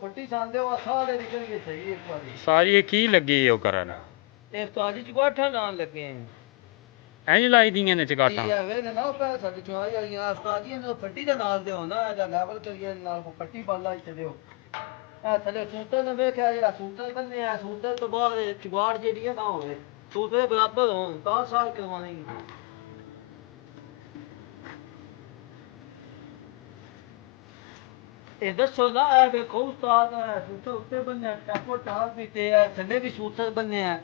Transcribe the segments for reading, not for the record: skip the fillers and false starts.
ਫੱਟੀ ਜਾਂਦੇ ਉਹ ਸਾਰੇ ਨਿਕਲ ਗਏ ਸਹੀ ਇੱਕ ਵਾਰੀ ਸਾਰੀ ਇਹ ਕੀ ਲੱਗੀ ਉਹ ਕਰਨ ਇਹ ਤੁਹਾਡੀ ਚਗਾਠਾ ਲਾਉਣ ਲੱਗੇ ਇੰਜ ਲਾਈ ਦੀਆਂ ਨੇ ਚਗਾਟਾਂ ਇਹ ਵੇ ਨਾ ਪੈ ਸਾਡੀ ਚੁਆਈ ਵਾਲੀਆਂ ਆਸਤਾਦੀਆਂ ਨੂੰ ਫੱਟੀ ਦੇ ਨਾਲ ਦਿਓ ਨਾ ਇਹਦਾ ਲੈਵਲ ਕਰੀਏ ਨਾਲ ਕੋ ਫੱਟੀ ਪਾਲਾ ਇੱਥੇ ਦਿਓ ਇਹ ਥੱਲੇ ਸੂਤਰ ਨੇ ਵੇਖਿਆ ਜਿਹੜਾ ਸੂਤਰ ਬੰਨੇ ਆ ਸੂਤਰ ਤੋਂ ਬਾਅਦ ਚੁਗਾੜ ਜਿਹੜੀਆਂ ਨਾ ਹੋਵੇ ਸੂਤਰ ਬਰਾਬਰ ਹੋਣ ਤਾਂ ਸਾਲ ਕਰਵਾਉਣੀ ਇਹ ਦੱਸੋ ਨਾ ਇਹ ਵੇਖੋ ਉਸਤਾਦ ਸੂਤਰ ਉੱਤੇ ਬੰਨਿਆ ਟਾਪੋ ਟਾਪ ਵੀ ਤੇ ਥੱਲੇ ਵੀ ਸੂਤਰ ਬੰਨਿਆ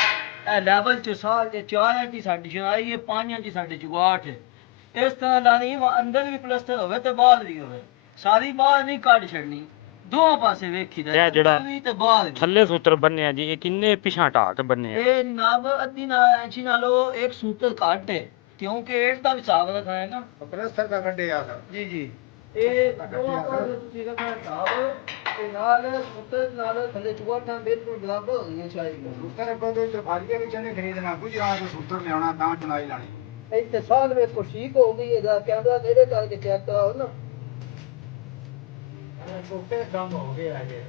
ਇਹ ਲੈਵਲ ਚ ਸਾਲ ਤੇ 4 ਇੰਚ ਸਾਡੀ ਚੜਾਈ ਹੈ 5 ਇੰਚ ਸਾਡੀ ਚੁਗਾਟ ਹੈ ਇਸ ਤਰ੍ਹਾਂ ਲਾਣੀ ਅੰਦਰ ਵੀ ਪਲਸਤਰ ਹੋਵੇ ਤੇ ਬਾਹਰ ਵੀ ਹੋਵੇ ਸਾਰੀ ਬਾਹਰ ਨਹੀਂ ਕੱਢ ਛੱਡਣੀ ਦੋ ਪਾਸੇ ਵੇਖੀ ਦਾ ਇਹ ਜਿਹੜਾ ਤੇ ਬਾਹਰ ਥੱਲੇ ਸੂਤਰ ਬੰਨਿਆ ਜੀ ਇਹ ਕਿੰਨੇ ਪਿਛਾਂ ਢਾਹ ਕੇ ਬੰਨੇ ਇਹ ਨਬ ਅੱਧੀ ਨਾ ਇੰਚੀ ਨਾਲੋਂ ਇੱਕ ਸੂਤਰ ਘੱਟ ਹੈ ਕਿਉਂਕਿ ਇਸ ਦਾ ਵੀ ਹਿਸਾਬ ਰੱਖਣਾ ਹੈ ਨਾ ਪਲਸਤਰ ਦਾ ਕੱਢਿਆ ਜੀ ਜੀ ਇਹ ਤੁਸੀਂ ਰੱਖਣਾ ਹਿਸਾਬ ਤੇ ਨਾਲ ਸੂਤਰ ਨਾਲ ਥੱਲੇ ਚੁਗਾਟਾਂ ਬਿਲਕੁਲ ਬਰਾਬਰ ਹੋਣੀਆਂ ਚਾਹੀਦੀਆਂ ਸੂਤਰ ਕੋਲ ਤੇ ਭਾਰੀਏ ਵਿੱਚ ਨੇ ਖਰੀਦਣਾ ਗੁਜਰਾਤ ਤੋਂ ਸੂਤਰ ਲਿਆਉਣਾ ਤਾਂ ਚੁਣਾਈ ਲਾਣੀ ਇੱਥੇ ਸਾਲ ਵਿੱਚ ਕੁਛ ਠੀਕ ਹੋ ਗਈ ਹੈਗਾ ਕੈਮਰਾ ਨੇੜੇ ਕਰਕੇ ਚੈੱਕ ਕਰਾਓ ਨਾ ਸੂਤਰ ਕੰਮ ਹੋ ਗਿਆ ਜੇ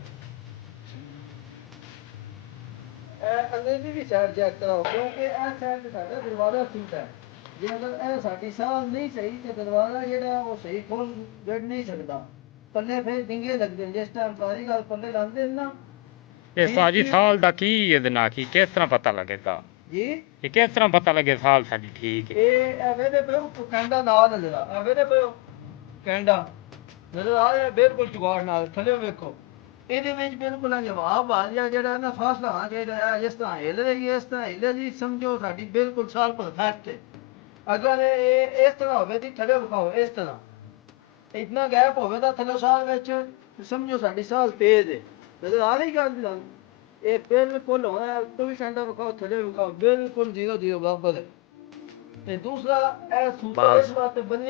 ਇਹ ਅੰਗਰੇਜ਼ੀ ਵੀ ਸਾਈਡ ਚੈੱਕ ਕਰਾਓ ਕਿਉਂਕਿ ਇਹ ਸਾਈਡ ਤੇ ਸਾਡਾ ਦਰਵਾਜ਼ਾ ਠੀਕ ਹੈ ਜੇ ਅਗਰ ਇਹ ਸਾਡੀ ਸਾਲ ਨਹੀਂ ਸਹੀ ਤੇ ਦਰਵਾਜ਼ਾ ਜਿਹੜਾ ਉਹ ਸਹੀ ਖੋਲ ਗੱਡ ਨਹੀਂ ਸਕਦਾ ਪੱਲੇ ਫਿਰ ਡਿੰਗੇ ਲੱਗਦੇ ਨੇ ਜਿਸ ਟਾਈਮ ਸਾਰੀ ਗੱਲ ਪੱਲੇ ਲਾਉਂਦੇ ਨੇ ਨਾ ਇਹ ਸਾਜੀ ਸਾਲ ਦਾ ਕੀ ਇਹਦੇ ਨਾਲ ਕੀ ਕਿਸ ਤਰ੍ਹਾਂ ਪਤਾ ਲੱਗੇਗਾ ਜੀ ਇਹ ਕਿਸ ਤਰ੍ਹਾਂ ਪਤਾ ਲੱਗੇ ਸਾਲ ਸਾਡੀ ਠੀਕ ਹੈ ਇਹ ਐਵੇਂ ਦੇ ਪਿਓ ਕਹਿੰਦਾ ਨਾਲ ਨਜ਼ਰ ਆ ਐਵੇਂ ਦੇ ਪਿਓ ਕਹਿੰਦਾ ਨਜ਼ਰ ਆ ਰਿਹਾ ਬਿਲਕੁਲ ਚੁਗਾੜ ਨਾਲ ਥੱਲੇ ਵੇਖੋ ਇਹਦੇ ਵਿੱਚ ਬਿਲਕੁਲ ਜਵਾਬ ਆ ਗਿਆ ਜਿਹੜਾ ਨਾ ਫਾਸਲਾ ਆ ਜਿਹੜਾ ਜਿਸ ਤਰ੍ਹਾਂ ਹਿੱਲ ਰਹੀ ਹੈ ਇਸ ਤਰ੍ਹਾਂ ਹਿੱਲ ਜੀ ਸਮਝੋ ਸਾਡੀ ਬਿਲਕੁਲ ਸਾਲ ਪਰਫੈਕਟ ਹੈ ਅਗਰ ਇਹ ਇਸ ਤਰ੍ਹਾਂ ਹੋਵੇ ਤੇ ਥੱਲੇ ਵਿਖਾਓ ਇਸ ਤਰ੍ਹਾਂ ਇਤਨਾ ਗੈਪ ਹੋਵੇ ਤਾਂ ਥੱਲੇ ਸਾਲ ਵਿੱਚ ਸਮਝੋ ਸਾਡੀ ਸਾਲ ਤੇਜ਼ ਹੈ ਨਜ਼ਰ ਆ ਰਹੀ ਗੱਲ ਤੁਹਾਨੂੰ ਇਹ ਬਿਲਕੁਲ ਹੋਣਾ ਤੁਸੀਂ ਕਹਿੰਦਾ ਵਿਖਾਓ ਥੱਲੇ ਵਿਖਾਓ ਬਿਲਕੁਲ 0 0 ਬਰਾਬਰ ਹੈ ਤੇ ਦੂਸਰਾ ਇਹ ਸੂਤਰ ਇਸ ਵਾਸਤੇ ਬੰਨੇ